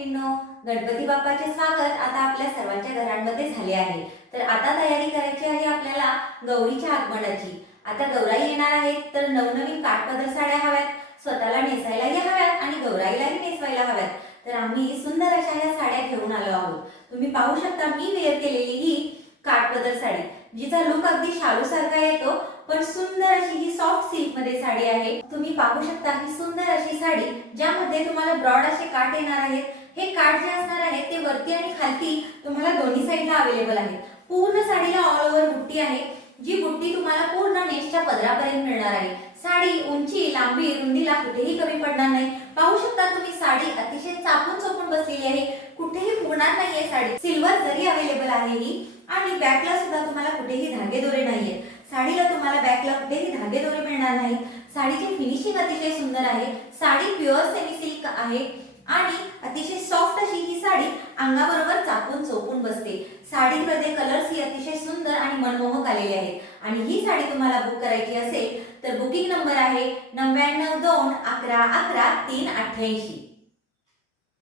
मैत्रिणींनो, गणपती बाप्पाचे स्वागत आता आपल्या सर्वांच्या घरांमध्ये झाले आहे। तर आता तयारी करायची आहे आपल्याला गौरीच्या आगमनाची। आता गौराई येणार आहेत, तर नवनवीन काठपदर साड्या हव्यात, स्वतःला नेसायलाही हव्यात आणि गौराईलाही नेसवायला हव्यात। तर आम्ही सुंदर अशा ह्या साड्या घेऊन आलो आहोत। तुम्ही पाहू शकता मी वेअर केलेली ही काठपदर साडी, जिचा लुक अगदी शालू सारखा येतो, पण सुंदर अशी ही सॉफ्ट सिल्क मध्ये साडी आहे। तुम्ही पाहू शकता ही सुंदर अशी साडी, ज्यामध्ये तुम्हाला ब्रॉड असे काठ येणार आहेत। हे काठ जे असणार आहे ते वरती आणि खालती तुम्हाला दोन्ही साइडला अवेलेबल आहेत। पूर्ण साडीला ऑल ओव्हर बुट्टी आहे, जी बुट्टी तुम्हाला पूर्ण नेसच्या पदरापर्यंत मिळणार आहे। साडी उंची, लांबी, रुंदीला कुठेही कमी पडणार नाही। पाहू शकता तुम्ही साडी अतिशय चापून चोपून बसलेली आहे, कुठेही फुगणार नाहीये साडी। सिल्वर जरी अवेलेबल आहे ही, आणि बॅकला सुद्धा तुम्हाला कुठेही धागे दोरे नाहीये। साडीला तुम्हाला बॅकला कुठेही धागे दोरे मिळणार नाहीत। साडीची फिनिशिंग अतिशय सुंदर आहे। साडी प्युअर सेमी सिल्क आहे आणि अतिशय सॉफ्ट अशी ही साडी अंगाबरोबर चापून चोपून बसते। साडीमध्ये कलर्स ही अतिशय सुंदर आणि मनमोहक आलेले आहेत। आणि ही साडी तुम्हाला बुक करायची असेल तर बुकिंग नंबर आहे 9921111388।